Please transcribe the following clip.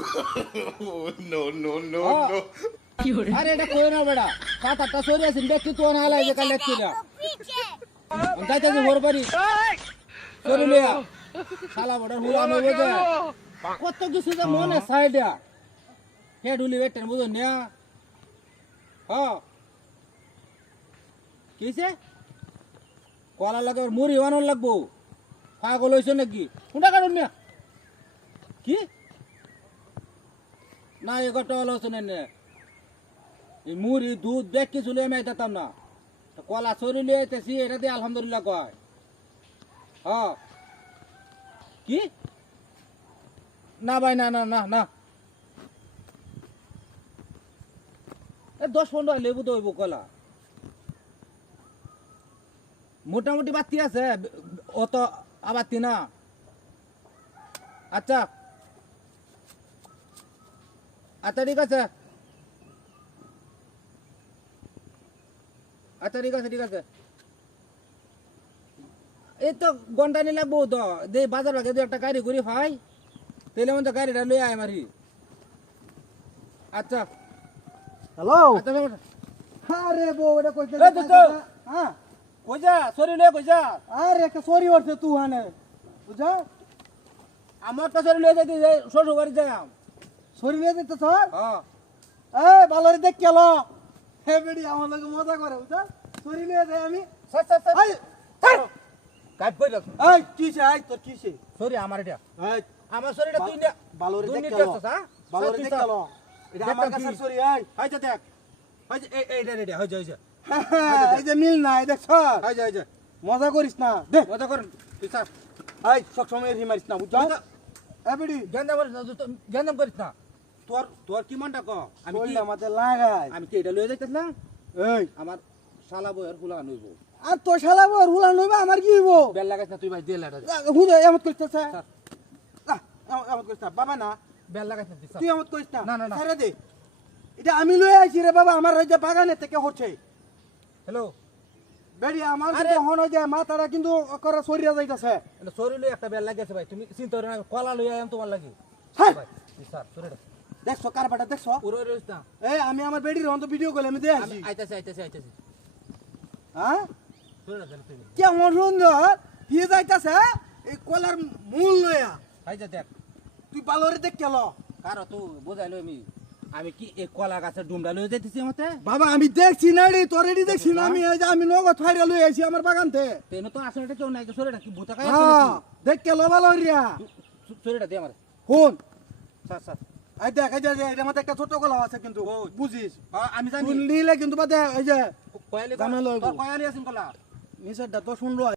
No, no, no, no. আরে এটা কই না বেড়া 7-8টা সরি আছে দেখি তো না লাগে কাল লাগছি না যাইতেছে মোর বাড়ি সরি লিয়া শালা বড় হুলা নই বোঝে কত কিছু যে মনে সাইডা হে ঢুলি বেটেন বুঝো না হ্যাঁ কিছে কলা লাগে মুড়ি বানান লাগবো পাগল হইছ নাকি কোনটা কারণ না কি না এগোটা হলো শুনেন এই মুড়ি দুধ বেগ কিছু লিয়ে আমি দিতাম না কলা চুরি লিয়ে আইতেছি এটা দিয়ে আলহামদুলিল্লাহ কয় হ্যাঁ কি না ভাই না না না না 10-15 লেবু তো হইব কলা মোটামুটি বাতি আছে অত আবাতি না আচ্ছা আচ্ছা ঠিক আছে আচ্ছা ঠিক আছে ঠিক আছে এই তো ঘন্টা নিয়ে লাগবো তো দে বাজার ভাগে দু একটা গাড়ি ঘুরি ভাই তাহলে মধ্যে গাড়িটা লই আয় মারি আচ্ছা হ্যালো আচ্ছা আরে বউ এটা কইতে এই তো হ্যাঁ কই যা সরি লয়ে কই যা আরে একটা সরি করছে তুই হানে বুঝা আমার তো সরি লয়ে যাইতে শ্বশুর বাড়ি যাই সরি নিয়ে দিতে স্যার হ্যাঁ এই ভালো রে দেখ কেলো হে বেডি আমার লগে মজা করে বুঝা সরি নিয়ে যাই আমি স্যার স্যার স্যার এই স্যার কাট কই রাখ এই কিছে এই তোর কিছে সরি আমার এটা এই আমার সরিটা তুই না ভালো রে দুই দেখ নিতে কেলো আসছিস, হ্যাঁ? ভালো রে সত্যি দেখ স্যার। কেলো এটা আমার দেখতাম কাছে কি? সরি এই হইছে দেখ হইছে এইটা রেডি হইছে হইছে এই যে মিল নাই দেখ স্যার হইছে হইছে মজা করিস না দেখ মজা করেন তুই স্যার এই সব সময় রি মারিস না বুঝা এ বেডি গেন্দাম করিস না গেন্দাম করিস না তোর তোর কি মনটা ক আমি কি কইলা মতে লাগাই আমি কি এটা লয়ে যাইতাছ না এই আমার শালা বইয়ের ফুলা নইব আর তো শালা বর হুলা নইবা আমার কি হইব বেল লাগাইছ না তুই ভাই দিয়ে লাটা হুদে এমত করিস না এমত করিস না বাবা না বেল লাগাইছ না তুই তুই এমত করিস না না, না, না। ছেড়ে দে এটা আমি লয়ে আইছি রে বাবা আমার রাজ্য বাগানে থেকে হচ্ছে হ্যালো বেড়ি আমার আরে- যদি হন যায় মাথাটা কিন্তু করা শরীরে যাইতাছে এটা সরি লই একটা বেল লাগিয়েছে ভাই তুমি চিন্তা করে না কলা লই আইম তোমার লাগি হ্যাঁ ভাই তুই স্যার সরিটা দেখছো কার বাটা দেখছো পুরো রইছ না এই আমি আমার বেড়ির হন তো ভিডিও কলে আমি দিয়ে আমি আসি আইতাছি আইতাছি আইতাছি হ্যাঁ সরিটা দেন তুই কেমন সুন্দর হিয়ে যাইতাছে এই কলার মূল লইয়া আইতা দেখ তুই বালরে দেখ কেলো কারো তুই বুঝাইলো আমি কি এই কলা গাছের ডুমটা লয়ে যাইতেছি মতে বাবা আমি দেখছি না রে তোরেডি দেখছি না আমি এই যে আমি নগদ ফাইরা লই আইছি আমার বাগানতে তেন তো আসলে এটা কেউ নাই সরিটা কি ভূতা খাই হ্যাঁ দেখ কেলো বালরিয়া সরিটা দে আমার শুন স্যার স্যার এই দেখ এই যে এটার মধ্যে একটা ছোট কলা আছে কিন্তু বুঝিস আমি জানি তুই নিলে কিন্তু বাদে এই যে কয়ালি জামে লইব। তোর কয়ালি আছেন কলা নিচেরটা তো শুনলো